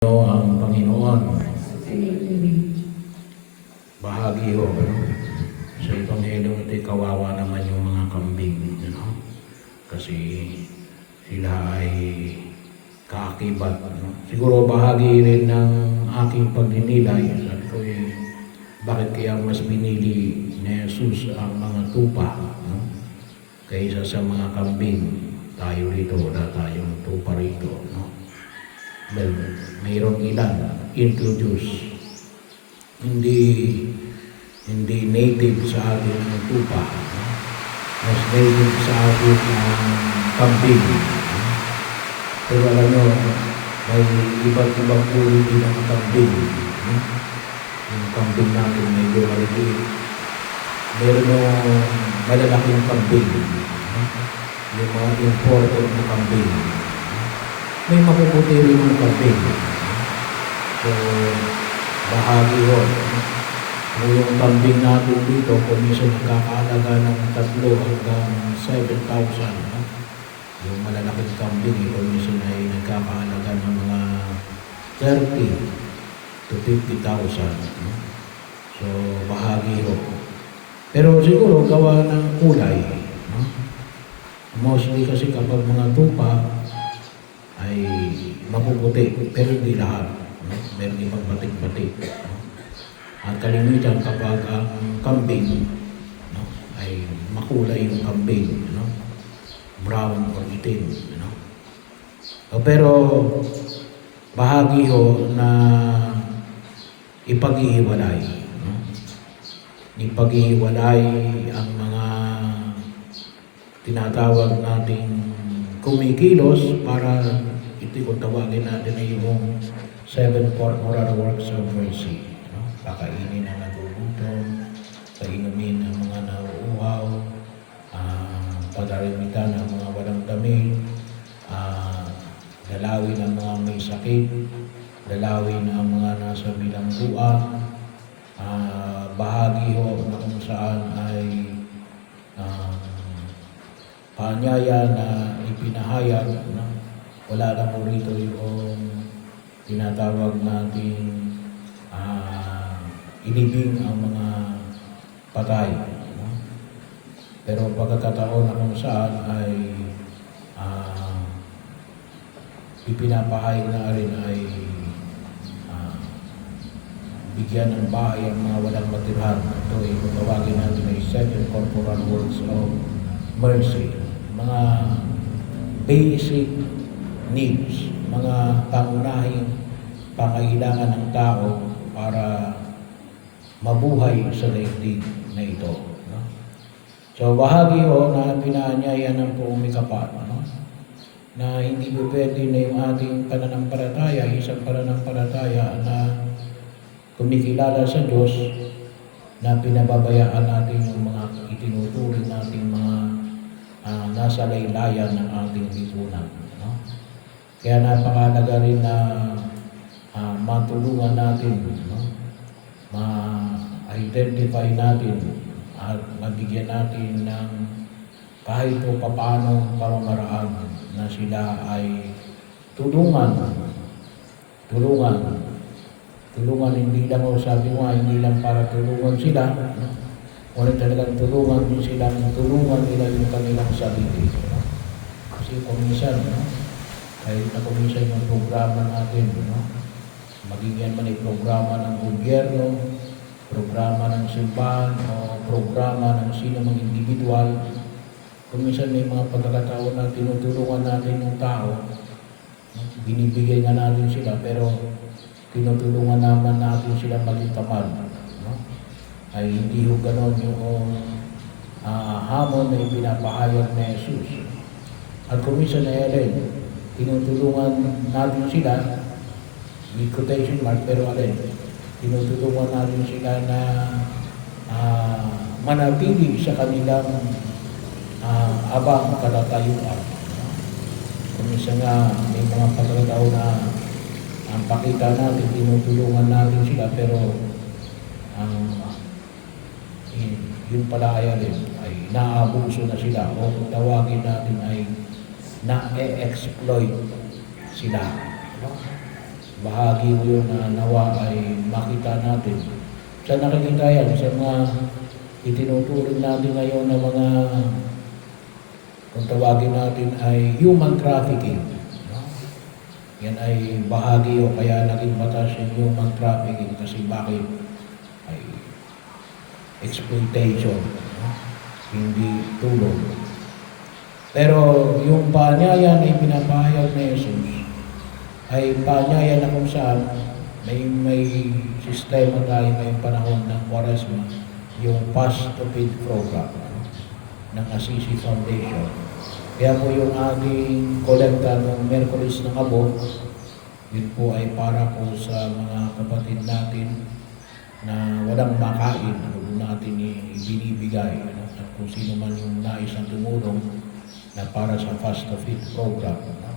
Ang Panginoon, bahagi ho, sa Ebanghelyo ito, kawawa naman yung mga kambing, kasi sila ay kaakibat. Siguro bahagi rin ng aking pagninilay, sabi ko bakit kaya mas binili ni Jesus ang mga tupa kaysa sa mga kambing. Tayo rito, wala tayong tupa rito. Well, mayroong ilan introduce, hindi native sa atin ang tupa, mas native sa atin ang kambing. Pero alam nyo, may iba't ibang uri din ang kambing. Yung kambing natin medyo maliliit. Meron yung malalaking kambing, yung mga imported na kambing. May mapuputi rin ng kambing. So, bahagi yun. Kung yung kambing natin dito, kung minsan nagkakaalaga ng 3 hanggang 7,000. Yung malalaking kambing, kung minsan ay nagkakaalaga ng mga 30 to 50,000. So, bahagi yun. Pero siguro, gawa ng kulay. Mostly kasi kapag mga tupa, ay mapuputi, pero hindi lahat. Meron ibang batik-batik. At kalimitan kapag ang kambing ay makulay yung kambing, brown or itim. Pero bahagi ho na ipaghihiwalay. Ipaghihiwalay ang mga tinatawag nating kumikilos para ito kung tawagin natin ay yung 7 corporal works of mercy. Pakainin ang nagugutom, painumin ang mga nauuhaw, padarimitan ang mga walang damit, dalawin ang mga may sakit, dalawin ang mga nasa bilangguan, bahagi ho na kung saan ay paanyaya na ipinahayag, wala lang po rito yung tinatawag natin inibing ang mga patay. Pero pagkakataon na kung saan ay ipinapahayag na rin ay bigyan ng bahay ang mga walang matirhan. Ito ay tawagin natin ay second corporal works of mercy. Mga basic needs, mga pangunahing pangailangan ng tao para mabuhay sa daigdig na ito. So bahagi ho na pinaanyaya ng buong mikapa, na hindi pwede na yung ating pananampalataya, isang pananampalataya na kumikilala sa Diyos, na pinababayaan natin yung mga itinuturing nating mga nasa laylayan ng ating lipunan. Kaya napakalaga rin na matulungan natin, ma-identify natin at mabigyan natin ng kahit o papaano pamamaraan na sila ay tulungan, hindi lang o sabi mo, hindi lang para tulungan sila, ngunit talagang tulungan din sila, tulungan nila yung kanilang sarili. Kasi kung minsan, kahit na kung minsan yung programa natin, magiging man ay programa ng gobyerno, programa ng simbahan, o programa ng sino mang individual, kung minsan may mga pagkakataon na tinutulungan natin yung tao, binibigay nga natin sila, pero tinutulungan naman natin sila maging tamad. Ay hindi ho ganon yung hamon na ipinapahayag ni Jesus. At kung minsan na rin, tinutulungan natin sila, with quotation mark, pero tinutulungan natin sila na manatili sa kanilang abang kalatayuan. Kung minsan nga may mga pagkakataon na ang pakita natin, tinutulungan natin sila, pero yung pala ay naabuso na sila, o kung tawagin natin ay na-exploit sila. bahagi mo yun na nawa ay makita natin. Sa nakikita yan, sa mga itinuturing natin ngayon na mga, kung tawagin natin ay human trafficking. No? Yan ay bahagi o kaya naging batas yung human trafficking kasi bakit ay exploitation, no? Hindi tulong. Pero yung paanyaya na ipinapahayag ni Jesus ay paanyaya na kung saan may sistema tayo ngayong panahon ng Quaresma, yung Fast to Feed program ng Assisi Foundation. Kaya po yung ating kolekta ng Miyerkules ng Abo, yun po ay para po sa mga kapatid natin na walang makain, ano po natin ibinibigay. Ano? At kung sino man yung nais na tumulong na para sa Fast to Feed program, ano?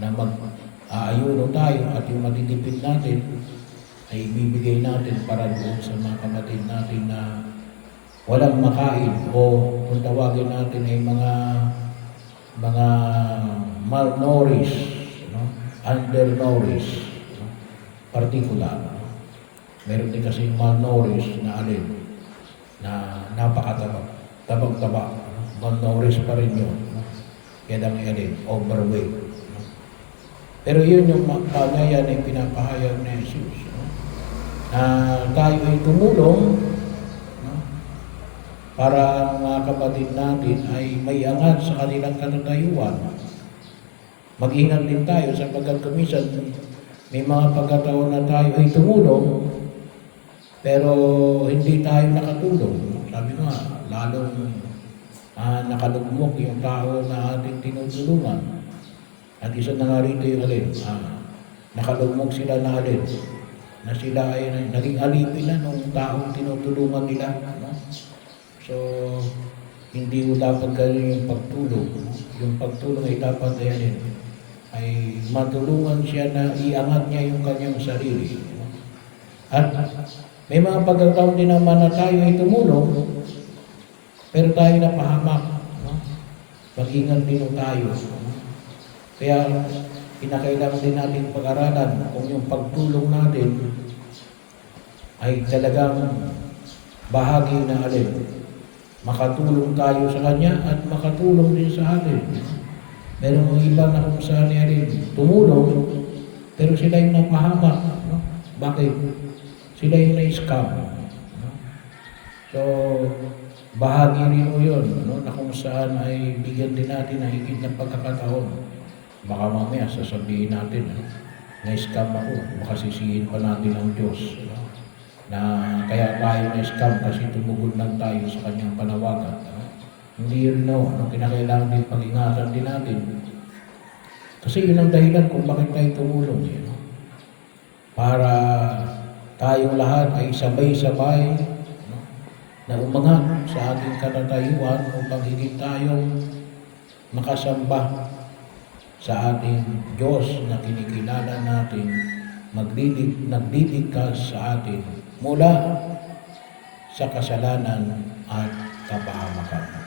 Na mag-aayuno tayo at yung matitipid natin ay ibibigay natin para doon sa mga kapatid natin na walang makain o kung tawagin natin ay mga malnourished, no? Undernourished, no? Particular. No? Meron din kasi malnourished na alin na napakataba, tabag-taba, no? Malnourished pa rin yun, no? Kaya dami alin, overweight. No? Pero yun yung paanyaya na pinapahayag ni Jesus, no? Na tayo ay tumulong para mga kapatid natin ay may angat sa kanilang katatayuan. Mag-ingat din tayo sapagkat kuminsan may mga pagkataon na tayo ay tumulong pero hindi tayo nakatulong. Sabi ko nga, lalong nakalugmok yung tao na ating tinutulungan. At isa na nga rito yung alin, nakalugmok sila na alin, na sila ay naging alipin na nung taong tinutulungan nila. No? So, hindi mo dapat gawin yung pagtulong. Yung pagtulong ay dapat ay matulungan siya na iangat niya yung kanyang sarili. At may mga pagkataon din naman na tayo ay tumulong, pero tayo napahamak. No? Mag-ingat din tayo. Kaya, pinakailangan din natin pag-aralan kung yung pagtulong natin ay talagang bahagi na alin. Makatulong tayo sa kanya at makatulong din sa atin. Meron mga iba na kung saan rin tumulong, pero sila yung napahamak. No? Bakit? Sila yung na-scam. No? So, bahagi rin mo yun, no? Na kung saan ay bigyan din natin ng higit na pagkakataon. Baka mamaya sasabihin natin, na-scam ako, baka sisihin pa natin ang Diyos. No? Na kaya tayo na-scam kasi tumugod lang tayo sa kanyang panawagan. Hindi yun, no. Ang kinakailangan din pag-ingatan din natin. Kasi yun ang dahilan kung bakit tayo tumulong. No? Para tayong lahat ay sabay-sabay, no? Na umangat sa ating katatayuan upang higit tayong makasamba sa ating Diyos na kinikilala natin, nagdidigkas sa atin mula sa kasalanan at kapahamakan.